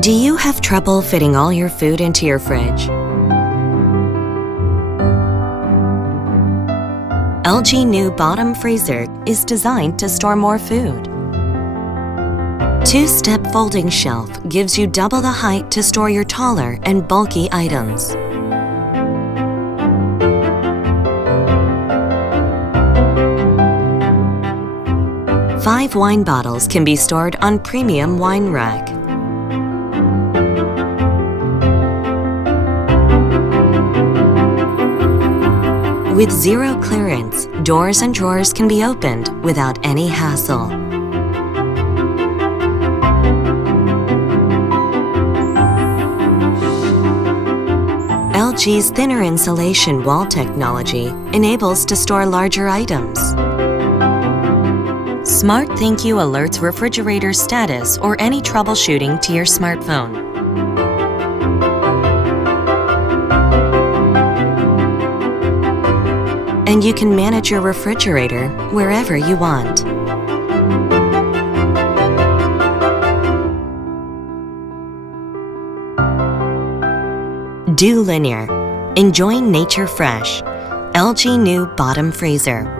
Do you have trouble fitting all your food into your fridge? LG new bottom freezer is designed to store more food. Two-step folding shelf gives you double the height to store your taller and bulky items. Five wine bottles can be stored on premium wine rack. With zero clearance, doors and drawers can be opened without any hassle. LG's thinner insulation wall technology enables to store larger items. SmartThinQ alerts refrigerator status or any troubleshooting to your smartphone. And you can manage your refrigerator wherever you want. Do linear. Enjoy nature fresh. LG new bottom freezer.